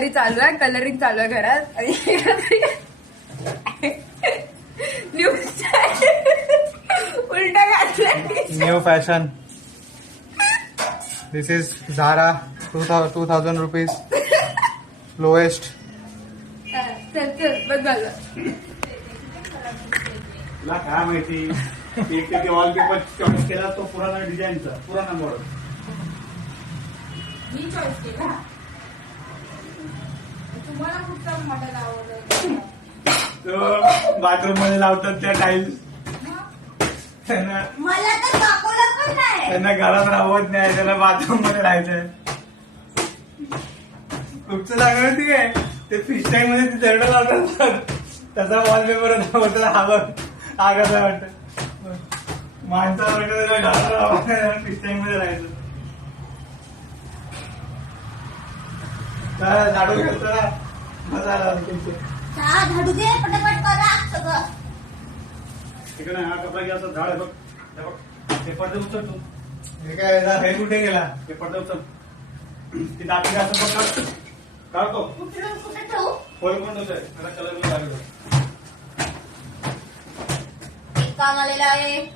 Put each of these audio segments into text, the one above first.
तयारी चालू आहे, कलरिंग चालू आहे घरात. आणि न्यू उलटा घातलाय. New fashion. दिस इज झारा 2000 रुपीज लोएस्ट. चल चल बस झालं. तुला काय माहिती एक ते वॉलपेपर चॉईस केला तो पुराणा डिझाईनचा पुराणा मॉडेल. मी चॉईस केला. तुम्हाला कुठचा मॉडेल आवडलं? तो बाथरूम मध्ये लावतात त्या टाईल्स. त्यांना मला तर दाखवलं पण नाही. त्यांना घरात राहत नाही, त्याला बाथरूम मध्ये राहायचंय. खूपच लागलं होती काय ते फिश टँक मध्ये ते दरड लावतात तसा वॉलपेपर होता. हा कसा वाटत माणसा वाटत घरात राहावं नाही, फिश टँक मध्ये राहायचं. झाडू घेतो ना मजा आला तुमचे. झाडू दे पटापट करा सगळं. तिकडे हा कपडा घ्या असं झाड आहे बघ. हे बघ ते पडदे उचल तू. हे काय हे कुठे गेला ते पडदे उचल. ती दाखली असं बघ काढतो. कुठे ठेवू? होय पण होतंय त्याला कलर लागेल. एक काम आलेलं आहे.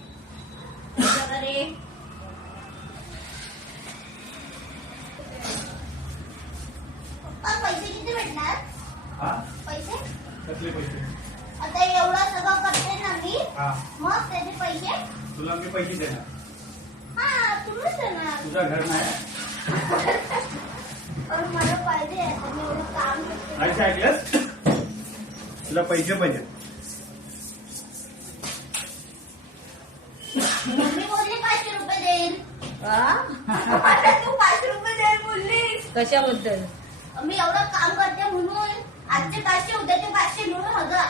पैसे किती भेटणार? हा पैसे कसले पैसे? आता एवढं सगळं करते ना मी, हा मग त्याचे पैसे तुला मी पैसे देणार. हा तुम्हीच देणार. तुझं घर नाही पण मला पाहिजे. आता मी एवढं काम करते. ऐक ऐकलंस तुला पैसे पाहिजे. मम्मी बोलली 500 रुपये देईल. आता तू 500 रुपये देईल बोललीस. कशाबद्दल? मी एवढं काम करते म्हणून. आजचे 500 उद्याचे 500 मिळून 1000.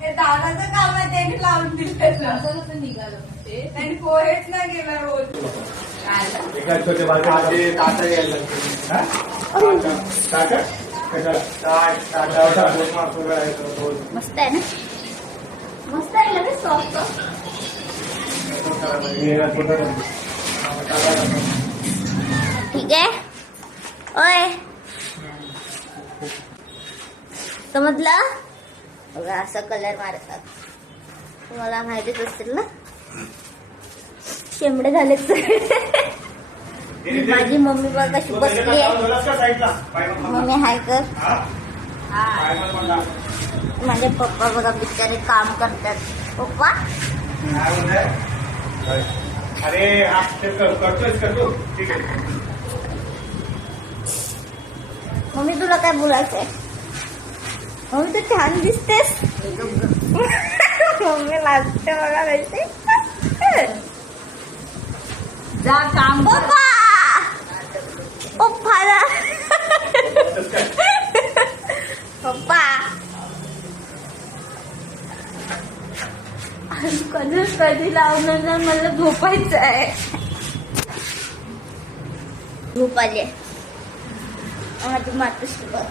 हे दादाचं काम आहे, त्यांनी लावून दिलं. असं कसं निघालं ते? त्यांनी पोहेच ना गेला रोज. एका छोटे बालकाचे ताटा यायला मस्त आहे ना? मस्त आहे ना? सॉफ्ट. ठीक आहे. ओय समजलं? बघा असं कलर मारतात. तुम्हाला माहितीच असतील ना. शेंबडे झाले. माझी मम्मी बघ कशी बसली आहे. मम्मी हाय कर. माझे पप्पा बघा बिचारे काम करतात. पप्पा अरे करतोय करतो ठीक आहे. मम्मी तुला काय बोलायचंय? मम्मी तू छान दिसतेस. मम्मी लाजते बघा कशी. जा काम कर. पप्पा पप्पाला पप्पा कधी लावणार ना. मला झोपायचं आहे. झोप आली. माझी मातोश्री बघ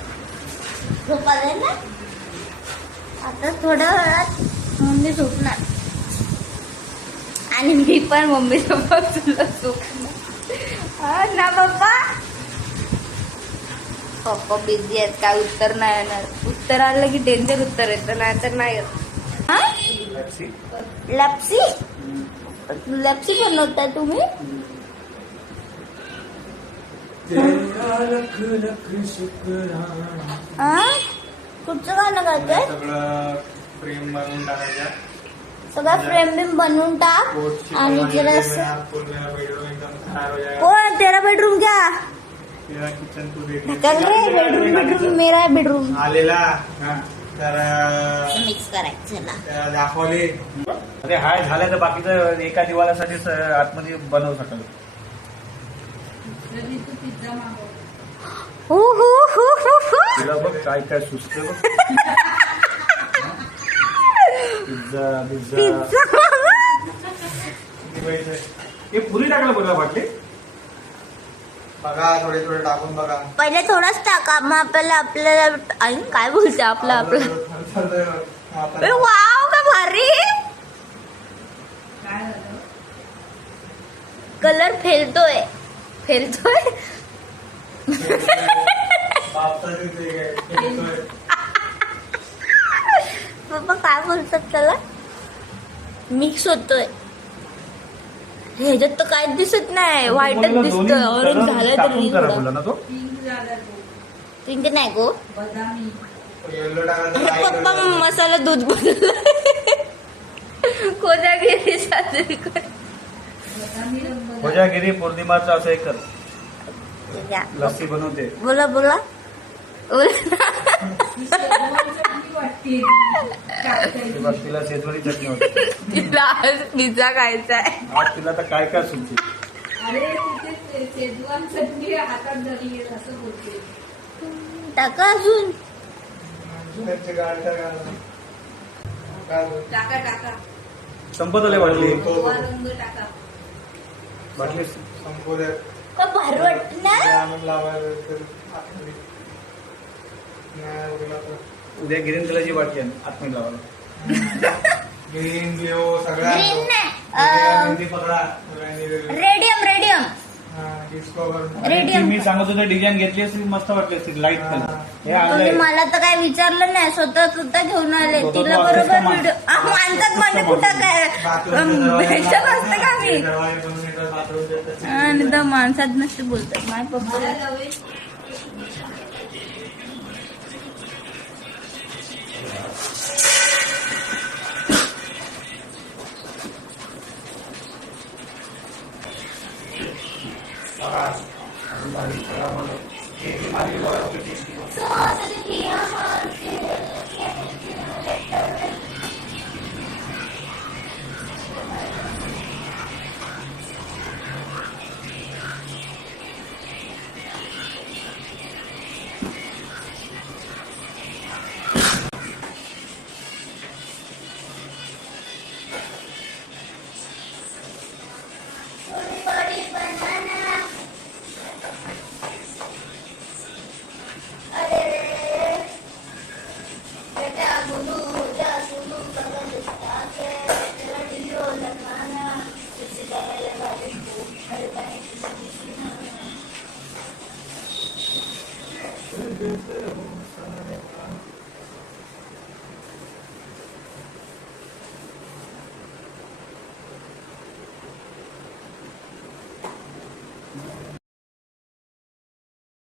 झोप आले ना. आता थोड्या वेळात मम्मी झोपणार आणि मी पण मम्मी सोबत तुला झोपणार ना. पप्पा पप्पा बिझी आहेत. काय उत्तर नाही येणार. उत्तर आलं की डेंजर उत्तर येतं, नाही तर नाही येत. लॅप्सी लॅप्सी बनवता तुम्ही? कुठचं गाणं गायचंय? सगळं फ्रेम बनवून टाकायच्या. सगळं फ्रेम बिम बनवून टाक आणि जरा बेडरूम एकदम खराब हो जाएगा. कोण तेरा बेडरूम क्या? तेरा किचन तू चल रे. बेडरूम मेरा है. बेडरूम आलेला तर मिक्स करायचं ना. त्याला दाखवले. अरे हाय झालं तर बाकीचं एका दिवाळासाठी आतमध्ये बनवू शकाल. तू पिझ्झा मागव. तुला बघ काय काय सुचते बघ. पिझ्झा पिझ्झा हे पुरी टाकलं बघा वाटते. बघा थोडे थोडे टाकून बघा. पहिले थोडाच टाका मग आपल्याला आई काय बोलते आपलं चालतंय बघ. आता ए, वाव काय भारी काय झालं कलर फेलतोय बापसाची ते काय, खेळतोय. पप्पा काय बोलतात त्याला मिक्स होतोय ह्याच्यात तर काहीच दिसत नाही व्हाईटच दिसतोय ऑरेंज झालंय तर पिंक झाला तो पिंक नाही गो बदामी येल्लो टाकायचं अरे नाही पप्पा कळलं. मसाला दूध बदलला कोजागिरी साजरी कर बदामी रंग झाला. कोजागिरी पौर्णिमाचं असं एक कर. या. लस्सी बनवते. बोला बोला ती शेजवान चटणी वाटते टाकते. बघ, तिला शेजवारी चटणी होते. तिला आज पिझ्झा खायचा आहे आज तिला तर काय काय सुचते. अरे तिथे शेजवान चटणी हातात धरली आहे असं बोलते. टाका अजून त्याची गाठ टाका. काय बोल. टाका टाका संपत आले वाटली. गोवा रंग टाका. वाटली संपू द्या. का भारी वाटत ना ते आणून लावायला तर आतमध्ये. नाही उरला तर. उद्या ग्रीन कलरची वाटली आहे आतमध्ये लावायला. ग्रीन ब्ल्यू सगळ्या ग्रीन वेगवेगळ्या नाही मेहंदी पकडा सगळ्यांनी वेगवेगळ्या. रेडियम हा, डिस्को करून. आणि ती Radium. मी सांगत होतो डिझाईन घेतली असती मस्त वाटली असती लाईट कलर. हे तुम्ही आणलंय. मला तर काय विचारलं नाही स्वतः घेऊन आले स्वतः तिला तू बरोबर असतेस का व्हिडिओ माणसात म्हणजे कुठं काय बाथरूमच्या भेटत असतं का मी दरवाजे बनवून येतात बाथरूमच्या त्याचे. आणि तर माणसात नसते बोलतात माय पप्पा मला रवे Thank you.